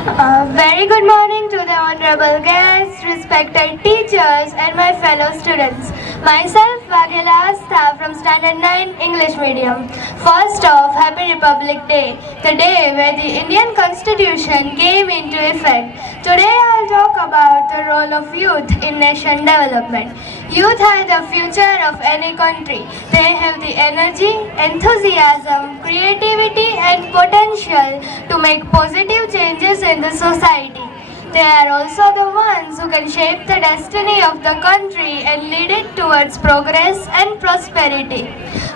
Very good morning to the honorable guests, respected teachers and my fellow students. Myself Vaghela Astha from Standard 9 English Medium. First off, Happy Republic Day, the day where the Indian Constitution came into effect. Today I'll talk about the role of youth in nation development. Youth are the future of any country. They have the energy, enthusiasm, creativity and potential to make positive changes in the society. They are also the ones who can shape the destiny of the country and lead it towards progress and prosperity.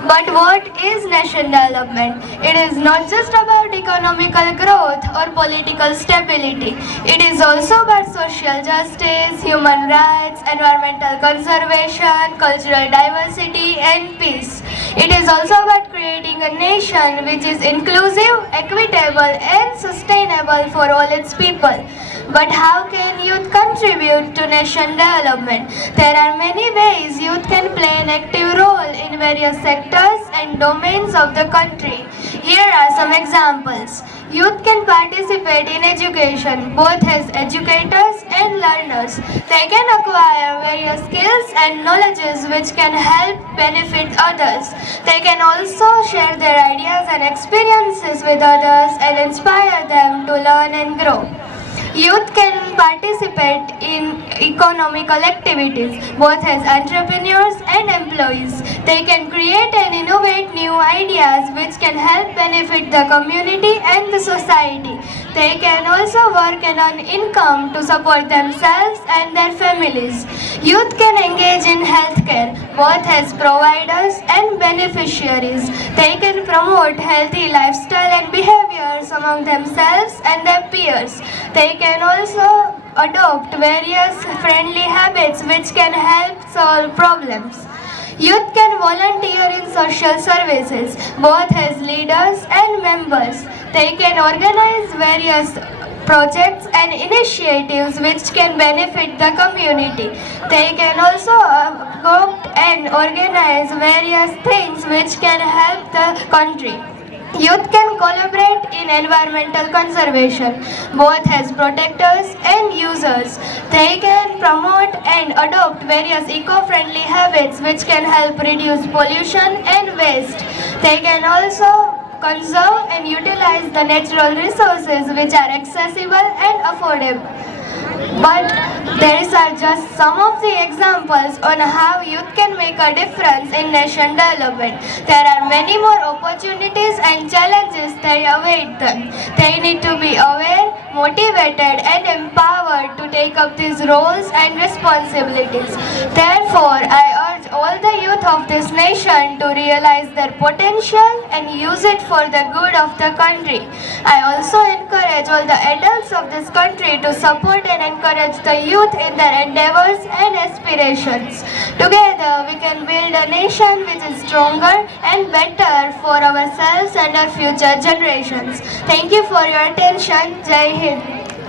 But what is nation development? It is not just about economical growth or political stability. It is also about social justice, human rights, environmental conservation, cultural diversity and peace. It is also about creating a nation which is inclusive, equitable and sustainable for all its people. But how can youth contribute to nation development? There are many ways youth can play an active role in various sectors and domains of the country. Here are some examples. Youth can participate in education, both as educators and learners. They can acquire various skills and knowledges which can help benefit others. They can also share their ideas and experiences with others and inspire them to learn and grow. Youth can participate in economical activities, both as entrepreneurs and employees. They can create and innovate new ideas which can help benefit the community and the society. They can also work and earn income to support themselves and their families. Youth can engage in healthcare, both as providers and beneficiaries. They can promote healthy lifestyle and behaviors among themselves and their peers. They can also adopt various friendly habits which can help solve problems. Youth can volunteer in social services, both as leaders and members. They can organize various projects and initiatives which can benefit the community. They can also adopt and organize various things which can help the country. Youth can collaborate in environmental conservation, both as protectors and users. They can promote and adopt various eco-friendly habits which can help reduce pollution and waste. They can also conserve and utilize the natural resources which are accessible and affordable. But these are just some of the examples on how youth can make a difference in nation development. There are many more opportunities and challenges that await them. They need to be aware, motivated and empowered to take up these roles and responsibilities. Therefore, I urge all the youth of this nation to realize their potential and use it for the good of the country. I also encourage all the adults of this country to support and encourage the youth in their endeavors and aspirations. Together, we can build a nation which is stronger and better for ourselves and our future generations. Thank you for your attention. Jai Hind.